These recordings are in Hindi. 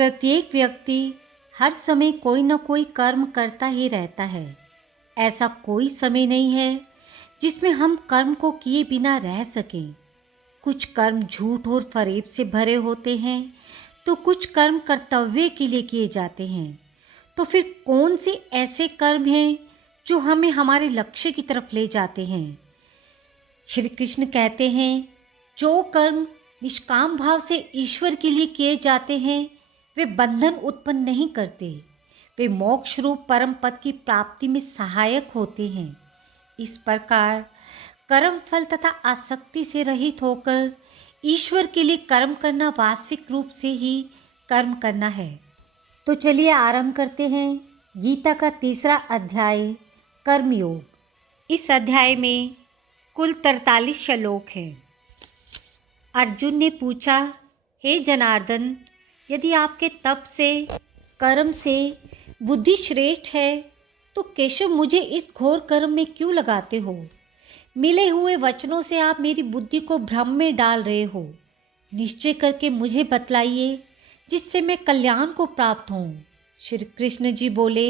प्रत्येक व्यक्ति हर समय कोई न कोई कर्म करता ही रहता है। ऐसा कोई समय नहीं है जिसमें हम कर्म को किए बिना रह सकें। कुछ कर्म झूठ और फरेब से भरे होते हैं, तो कुछ कर्म कर्तव्य के लिए किए जाते हैं। तो फिर कौन से ऐसे कर्म हैं जो हमें हमारे लक्ष्य की तरफ ले जाते हैं? श्री कृष्ण कहते हैं, जो कर्म निष्काम भाव से ईश्वर के लिए किए जाते हैं वे बंधन उत्पन्न नहीं करते। वे मोक्ष रूप परम पद की प्राप्ति में सहायक होते हैं। इस प्रकार कर्म फल तथा आसक्ति से रहित होकर ईश्वर के लिए कर्म करना वास्तविक रूप से ही कर्म करना है। तो चलिए आरंभ करते हैं गीता का तीसरा अध्याय कर्मयोग। इस अध्याय में कुल 43 श्लोक हैं। अर्जुन ने पूछा, हे जनार्दन, यदि आपके तप से कर्म से बुद्धि श्रेष्ठ है तो केशव मुझे इस घोर कर्म में क्यों लगाते हो? मिले हुए वचनों से आप मेरी बुद्धि को भ्रम में डाल रहे हो। निश्चय करके मुझे बतलाइए जिससे मैं कल्याण को प्राप्त हूँ। श्री कृष्ण जी बोले,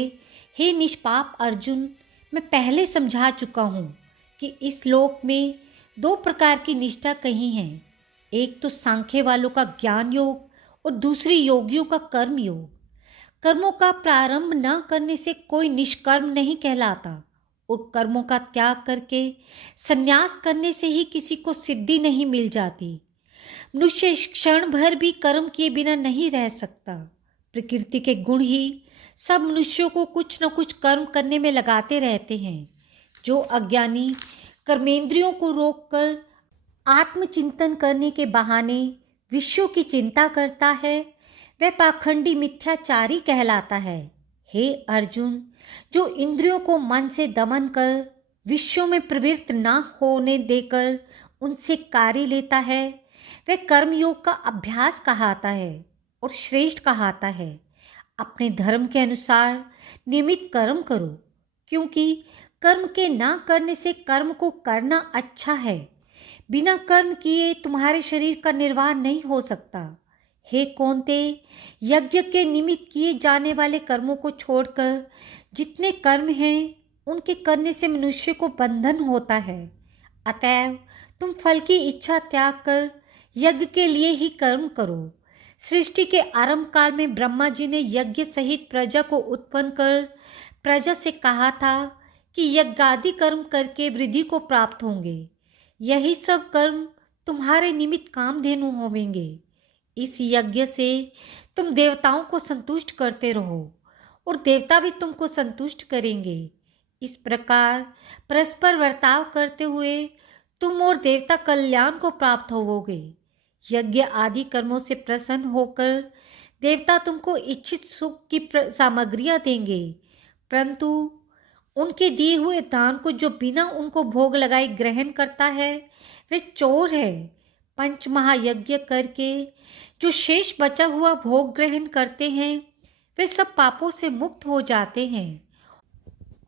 हे निष्पाप अर्जुन, मैं पहले समझा चुका हूँ कि इस लोक में 2 प्रकार की निष्ठा कही है। एक तो सांख्य वालों का ज्ञान योग और दूसरी योगियों का कर्म योग। कर्मों का प्रारंभ न करने से कोई निष्कर्म नहीं कहलाता और कर्मों का त्याग करके संन्यास करने से ही किसी को सिद्धि नहीं मिल जाती। मनुष्य क्षण भर भी कर्म किए बिना नहीं रह सकता। प्रकृति के गुण ही सब मनुष्यों को कुछ न कुछ कर्म करने में लगाते रहते हैं। जो अज्ञानी कर्मेंद्रियों को रोककर आत्मचिंतन करने के बहाने विषयों की चिंता करता है, वह पाखंडी मिथ्याचारी कहलाता है। हे अर्जुन, जो इंद्रियों को मन से दमन कर विषयों में प्रवृत्त न होने देकर उनसे कार्य लेता है, वह कर्मयोग का अभ्यास कहाता है और श्रेष्ठ कहाता है। अपने धर्म के अनुसार नियमित कर्म करो, क्योंकि कर्म के न करने से कर्म को करना अच्छा है। बिना कर्म किए तुम्हारे शरीर का निर्वाह नहीं हो सकता। हे कौन्ते, यज्ञ के निमित्त किए जाने वाले कर्मों को छोड़कर जितने कर्म हैं उनके करने से मनुष्य को बंधन होता है। अतएव तुम फल की इच्छा त्याग कर यज्ञ के लिए ही कर्म करो। सृष्टि के आरंभ काल में ब्रह्मा जी ने यज्ञ सहित प्रजा को उत्पन्न कर प्रजा से कहा था कि यज्ञादि कर्म करके वृद्धि को प्राप्त होंगे। यही सब कर्म तुम्हारे निमित्त कामधेनु होवेंगे। इस यज्ञ से तुम देवताओं को संतुष्ट करते रहो और देवता भी तुमको संतुष्ट करेंगे। इस प्रकार परस्पर वर्ताव करते हुए तुम और देवता कल्याण को प्राप्त होवोगे। यज्ञ आदि कर्मों से प्रसन्न होकर देवता तुमको इच्छित सुख की सामग्रियां देंगे, परंतु उनके दिए हुए दान को जो बिना उनको भोग लगाए ग्रहण करता है वे चोर है। पंच महायज्ञ करके जो शेष बचा हुआ भोग ग्रहण करते हैं वे सब पापों से मुक्त हो जाते हैं,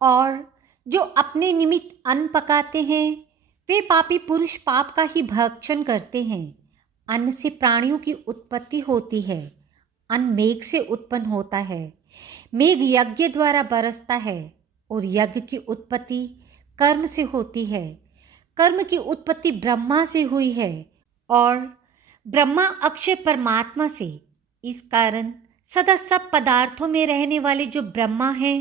और जो अपने निमित्त अन्न पकाते हैं वे पापी पुरुष पाप का ही भक्षण करते हैं। अन्न से प्राणियों की उत्पत्ति होती है। अन्न मेघ से उत्पन्न होता है। मेघ यज्ञ द्वारा बरसता है और यज्ञ की उत्पत्ति कर्म से होती है। कर्म की उत्पत्ति ब्रह्मा से हुई है और ब्रह्मा अक्षय परमात्मा से। इस कारण सदा सब पदार्थों में रहने वाले जो ब्रह्मा हैं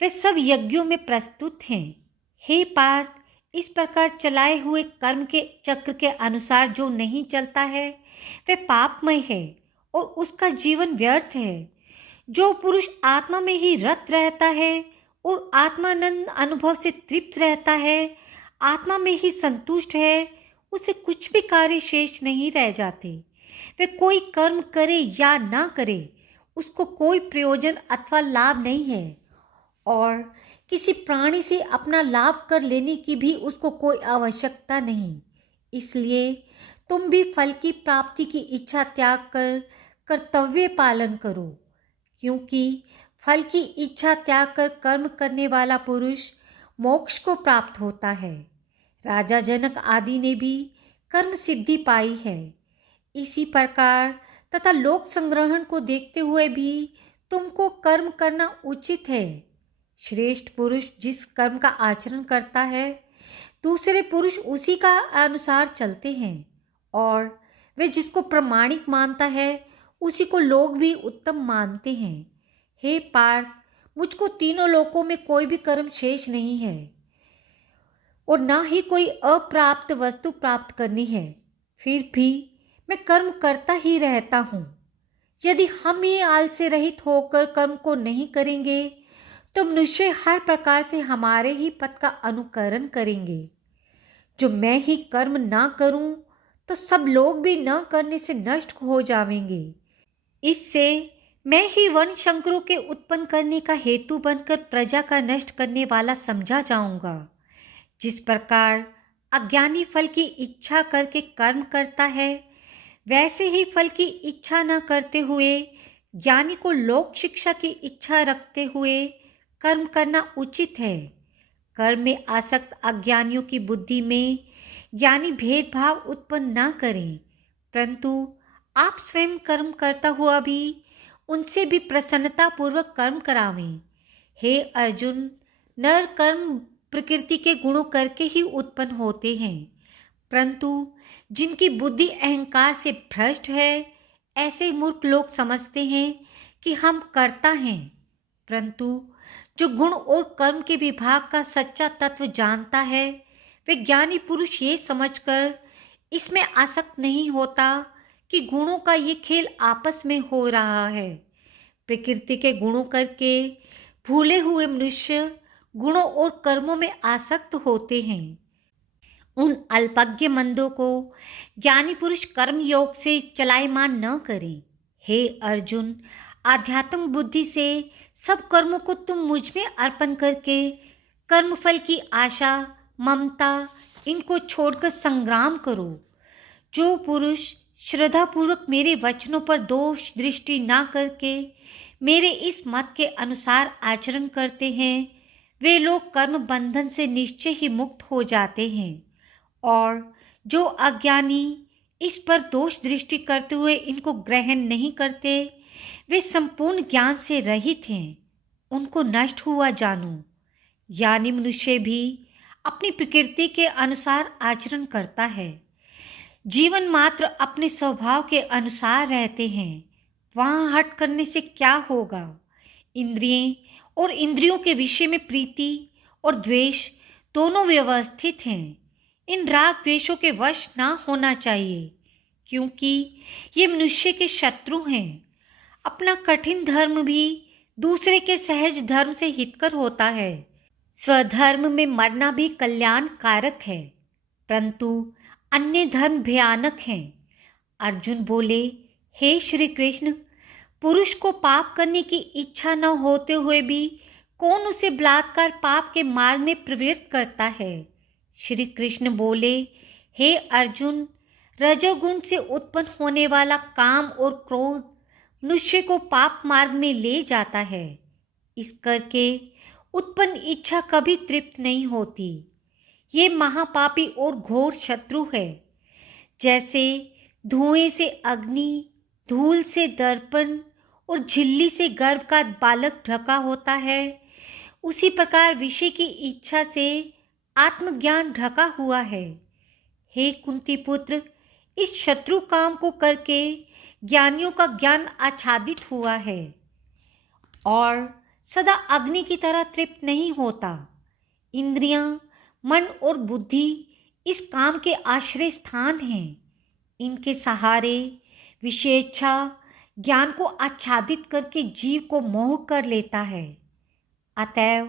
वे सब यज्ञों में प्रस्तुत हैं। हे पार्थ, इस प्रकार चलाए हुए कर्म के चक्र के अनुसार जो नहीं चलता है वे पापमय है और उसका जीवन व्यर्थ है। जो पुरुष आत्मा में ही रत रहता है और आत्मानंद अनुभव से तृप्त रहता है, आत्मा में ही संतुष्ट है, उसे कुछ भी कार्य शेष नहीं रह जाते। वे कोई कर्म करे या ना करे, उसको कोई प्रयोजन अथवा लाभ नहीं है, और किसी प्राणी से अपना लाभ कर लेने की भी उसको कोई आवश्यकता नहीं। इसलिए तुम भी फल की प्राप्ति की इच्छा त्याग कर कर्तव्य पालन करो, क्योंकि फल की इच्छा त्याग कर कर्म करने वाला पुरुष मोक्ष को प्राप्त होता है। राजा जनक आदि ने भी कर्म सिद्धि पाई है। इसी प्रकार तथा लोक संग्रहण को देखते हुए भी तुमको कर्म करना उचित है। श्रेष्ठ पुरुष जिस कर्म का आचरण करता है, दूसरे पुरुष उसी का अनुसार चलते हैं, और वे जिसको प्रमाणिक मानता है उसी को लोग भी उत्तम मानते हैं। हे पार्थ, मुझको तीनों लोकों में कोई भी कर्म शेष नहीं है और ना ही कोई अप्राप्त वस्तु प्राप्त करनी है। फिर भी मैं कर्म करता ही रहता हूँ। यदि हम ये आलस्य रहित होकर कर्म को नहीं करेंगे तो मनुष्य हर प्रकार से हमारे ही पथ का अनुकरण करेंगे। जो मैं ही कर्म ना करूं तो सब लोग भी न करने से नष्ट हो जाएंगे। इससे मैं ही वर्ण शंकरों के उत्पन्न करने का हेतु बनकर प्रजा का नष्ट करने वाला समझा जाऊंगा। जिस प्रकार अज्ञानी फल की इच्छा करके कर्म करता है, वैसे ही फल की इच्छा न करते हुए ज्ञानी को लोक शिक्षा की इच्छा रखते हुए कर्म करना उचित है। कर्म में आसक्त अज्ञानियों की बुद्धि में ज्ञानी भेदभाव उत्पन्न न करें, परंतु आप स्वयं कर्म करता हुआ भी उनसे भी प्रसन्नता पूर्वक कर्म करावें। हे अर्जुन, नर कर्म प्रकृति के गुणों करके ही उत्पन्न होते हैं, परंतु जिनकी बुद्धि अहंकार से भ्रष्ट है, ऐसे मूर्ख लोग समझते हैं कि हम कर्ता हैं, परंतु जो गुण और कर्म के विभाग का सच्चा तत्व जानता है, वे ज्ञानी पुरुष ये समझकर इसमें आसक्त नहीं होता कि गुणों का ये खेल आपस में हो रहा है। प्रकृति के गुणों करके भूले हुए मनुष्य गुणों और कर्मों में आसक्त होते हैं। उन अल्पज्ञ मंदों को ज्ञानी पुरुष कर्म योग से चलायमान न करें। हे अर्जुन, आध्यात्म बुद्धि से सब कर्मों को तुम मुझ में अर्पण करके कर्मफल की आशा, ममता इनको छोड़कर संग्राम करो। जो पुरुष श्रद्धापूर्वक मेरे वचनों पर दोष दृष्टि ना करके मेरे इस मत के अनुसार आचरण करते हैं, वे लोग कर्म बंधन से निश्चय ही मुक्त हो जाते हैं। और जो अज्ञानी इस पर दोष दृष्टि करते हुए इनको ग्रहण नहीं करते, वे संपूर्ण ज्ञान से रहित हैं। उनको नष्ट हुआ जानो। ज्ञानी मनुष्य भी अपनी प्रकृति के अनुसार आचरण करता है। जीवन मात्र अपने स्वभाव के अनुसार रहते हैं, वहाँ हट करने से क्या होगा। इंद्रियें और इंद्रियों के विषय में प्रीति और द्वेष दोनों व्यवस्थित हैं। इन राग द्वेषों के वश ना होना चाहिए, क्योंकि ये मनुष्य के शत्रु हैं। अपना कठिन धर्म भी दूसरे के सहज धर्म से हितकर होता है। स्वधर्म में मरना भी कल्याणकारक है, परंतु अन्य धर्म भयानक हैं। अर्जुन बोले, हे श्री कृष्ण, पुरुष को पाप करने की इच्छा न होते हुए भी कौन उसे बलात्कार पाप के मार्ग में प्रवृत्त करता है। श्री कृष्ण बोले, हे अर्जुन, रजोगुण से उत्पन्न होने वाला काम और क्रोध मनुष्य को पाप मार्ग में ले जाता है। इस करके उत्पन्न इच्छा कभी तृप्त नहीं होती। ये महापापी और घोर शत्रु है। जैसे धुएं से अग्नि, धूल से दर्पण और झिल्ली से गर्भ का बालक ढका होता है, उसी प्रकार विषय की इच्छा से आत्मज्ञान ढका हुआ है। हे कुंती पुत्र, इस शत्रु काम को करके ज्ञानियों का ज्ञान आच्छादित हुआ है और सदा अग्नि की तरह तृप्त नहीं होता। इंद्रियां, मन और बुद्धि इस काम के आश्रय स्थान हैं। इनके सहारे विषयेच्छा ज्ञान को आच्छादित करके जीव को मोह कर लेता है। अतएव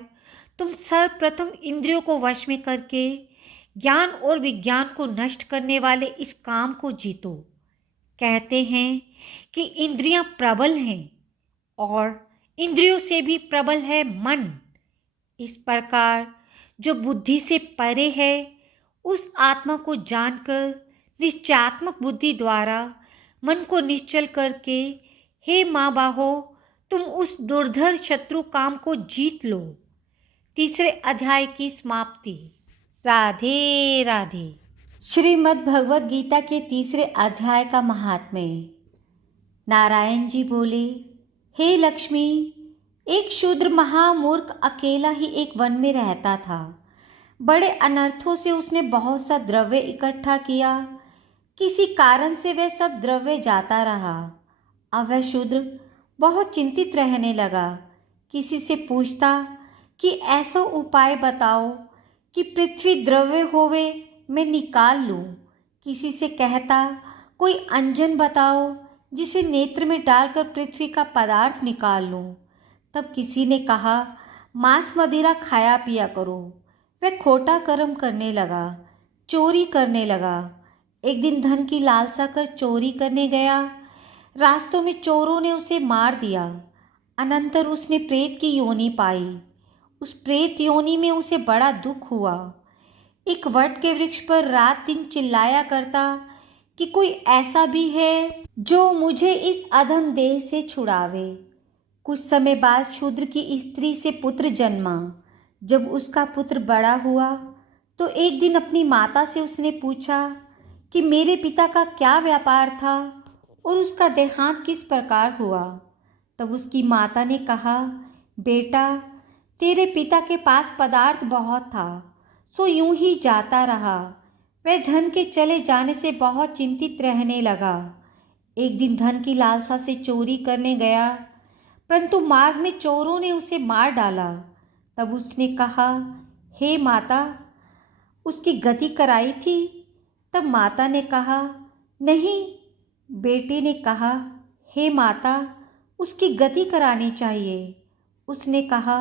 तुम सर्वप्रथम इंद्रियों को वश में करके ज्ञान और विज्ञान को नष्ट करने वाले इस काम को जीतो। कहते हैं कि इंद्रियां प्रबल हैं और इंद्रियों से भी प्रबल है मन। इस प्रकार जो बुद्धि से परे है, उस आत्मा को जानकर निश्चयात्मक बुद्धि द्वारा मन को निश्चल करके, हे माँ बाहो, तुम उस दुर्धर शत्रु काम को जीत लो। तीसरे अध्याय की समाप्ति। राधे राधे। श्रीमद् भगवद गीता के तीसरे अध्याय का महात्म्य। नारायण जी बोले, हे लक्ष्मी, एक शूद्र महामूर्ख अकेला ही एक वन में रहता था। बड़े अनर्थों से उसने बहुत सा द्रव्य इकट्ठा किया। किसी कारण से वह सब द्रव्य जाता रहा। अब वह शूद्र बहुत चिंतित रहने लगा। किसी से पूछता कि ऐसा उपाय बताओ कि पृथ्वी द्रव्य होवे मैं निकाल लूँ। किसी से कहता कोई अंजन बताओ जिसे नेत्र में डालकर पृथ्वी का पदार्थ निकाल लूँ। तब किसी ने कहा मांस मदिरा खाया पिया करो। वह खोटा कर्म करने लगा, चोरी करने लगा। एक दिन धन की लालसा कर चोरी करने गया। रास्तों में चोरों ने उसे मार दिया। अनंतर उसने प्रेत की योनि पाई। उस प्रेत योनि में उसे बड़ा दुख हुआ। एक वट के वृक्ष पर रात दिन चिल्लाया करता कि कोई ऐसा भी है जो मुझे इस अधम देह से छुड़ावे। कुछ समय बाद शूद्र की स्त्री से पुत्र जन्मा। जब उसका पुत्र बड़ा हुआ तो एक दिन अपनी माता से उसने पूछा कि मेरे पिता का क्या व्यापार था और उसका देहांत किस प्रकार हुआ। तब उसकी माता ने कहा, बेटा, तेरे पिता के पास पदार्थ बहुत था, सो यूं ही जाता रहा। वह धन के चले जाने से बहुत चिंतित रहने लगा। एक दिन धन की लालसा से चोरी करने गया, परंतु मार्ग में चोरों ने उसे मार डाला। तब उसने कहा, हे माता, उसकी गति कराई थी। तब माता ने कहा, नहीं। बेटे ने कहा, हे माता, उसकी गति करानी चाहिए। उसने कहा,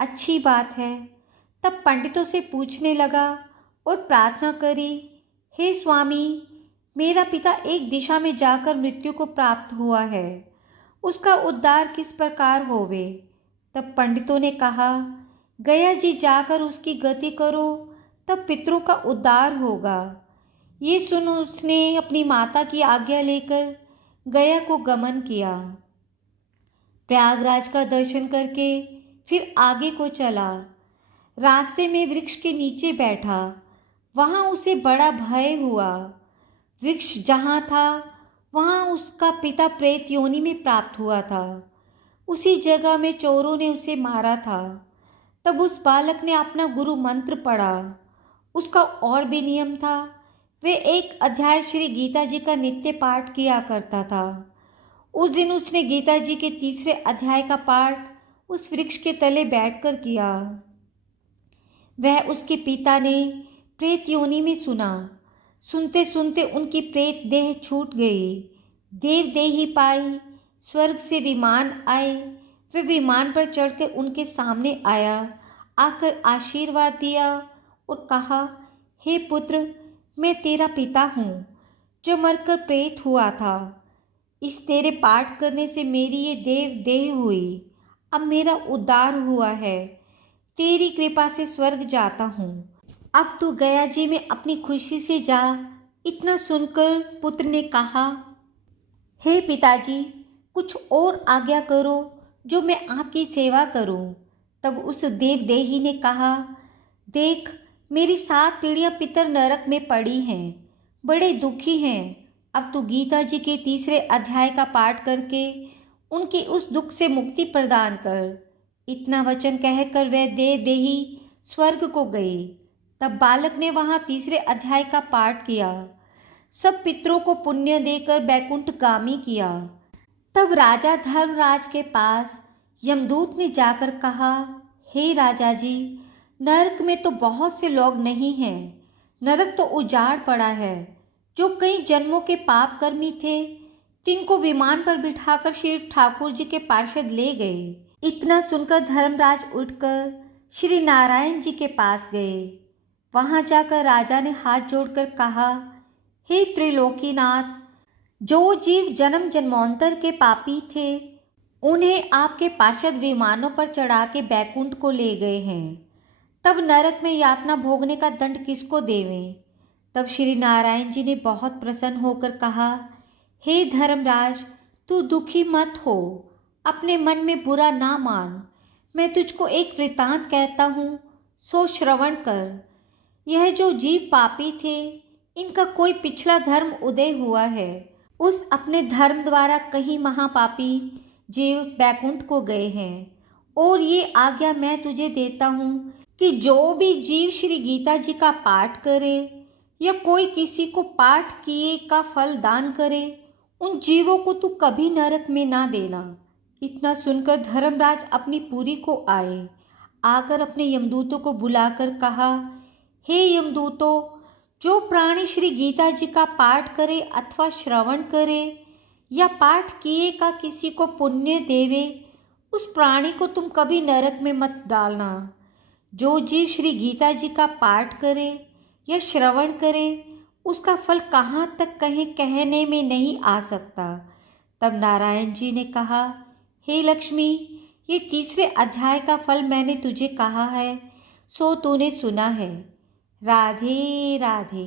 अच्छी बात है। तब पंडितों से पूछने लगा और प्रार्थना करी, हे स्वामी, मेरा पिता एक दिशा में जाकर मृत्यु को प्राप्त हुआ है, उसका उद्धार किस प्रकार होवे। तब पंडितों ने कहा, गया जी जाकर उसकी गति करो, तब पितरों का उद्धार होगा। ये सुन उसने अपनी माता की आज्ञा लेकर गया को गमन किया। प्रयागराज का दर्शन करके फिर आगे को चला। रास्ते में वृक्ष के नीचे बैठा। वहाँ उसे बड़ा भय हुआ। वृक्ष जहाँ था वहाँ उसका पिता प्रेत योनि में प्राप्त हुआ था। उसी जगह में चोरों ने उसे मारा था। तब उस बालक ने अपना गुरु मंत्र पढ़ा। उसका और भी नियम था। वे एक अध्याय श्री गीता जी का नित्य पाठ किया करता था। उस दिन उसने गीता जी के तीसरे अध्याय का पाठ उस वृक्ष के तले बैठकर किया। वह उसके पिता ने प्रेत योनि में सुना। सुनते सुनते उनकी प्रेत देह छूट गई। देव देही पाई। स्वर्ग से विमान आए। वे विमान पर चढ़कर उनके सामने आया, आकर आशीर्वाद दिया और कहा, हे पुत्र, मैं तेरा पिता हूँ जो मरकर प्रेत हुआ था। इस तेरे पाठ करने से मेरी ये देव देह हुई। अब मेरा उद्धार हुआ है। तेरी कृपा से स्वर्ग जाता हूँ। अब तू गया जी में अपनी खुशी से जा। इतना सुनकर पुत्र ने कहा, हे पिताजी, कुछ और आज्ञा करो जो मैं आपकी सेवा करूं। तब उस देवदेही ने कहा, देख, मेरी 7 पीढ़ियां पितर नरक में पड़ी हैं, बड़े दुखी हैं। अब तू गीता जी के तीसरे अध्याय का पाठ करके उनकी उस दुख से मुक्ति प्रदान कर। इतना वचन कहकर वह देवदेही स्वर्ग को गई। तब बालक ने वहाँ तीसरे अध्याय का पाठ किया। सब पितरों को पुण्य देकर बैकुंठगामी किया। तब राजा धर्मराज के पास यमदूत ने जाकर कहा, हे राजा जी, नरक में तो बहुत से लोग नहीं हैं। नरक तो उजाड़ पड़ा है। जो कई जन्मों के पाप कर्मी थे, तिनको विमान पर बिठाकर श्री ठाकुर जी के पार्षद ले गए। इतना सुनकर धर्मराज उठकर श्री नारायण जी के पास गए। वहां जाकर राजा ने हाथ जोड़कर कहा, हे त्रिलोकीनाथ, जो जीव जन्म जन्मांतर के पापी थे, उन्हें आपके पार्षद विमानों पर चढ़ा के बैकुंठ को ले गए हैं। तब नरक में यातना भोगने का दंड किसको देवें। तब श्री नारायण जी ने बहुत प्रसन्न होकर कहा, हे धर्मराज, तू दुखी मत हो, अपने मन में बुरा ना मान। मैं तुझको एक वृतांत कहता हूँ, सो श्रवण कर। यह जो जीव पापी थे, इनका कोई पिछला धर्म उदय हुआ है उस अपने धर्म द्वारा कहीं महापापी जीव बैकुंठ को गए हैं। और ये आज्ञा मैं तुझे देता हूँ कि जो भी जीव श्री गीता जी का पाठ करे या कोई किसी को पाठ किए का फल दान करे, उन जीवों को तू कभी नरक में ना देना। इतना सुनकर धर्मराज अपनी पुरी को आए, आकर अपने यमदूतों को बुलाकर कहा, हे यमदूतों, जो प्राणी श्री गीता जी का पाठ करे अथवा श्रवण करे या पाठ किए का किसी को पुण्य देवे, उस प्राणी को तुम कभी नरक में मत डालना। जो जीव श्री गीता जी का पाठ करे या श्रवण करे, उसका फल कहाँ तक कहीं कहने में नहीं आ सकता। तब नारायण जी ने कहा, हे लक्ष्मी, ये तीसरे अध्याय का फल मैंने तुझे कहा है, सो तूने सुना है। राधे राधे।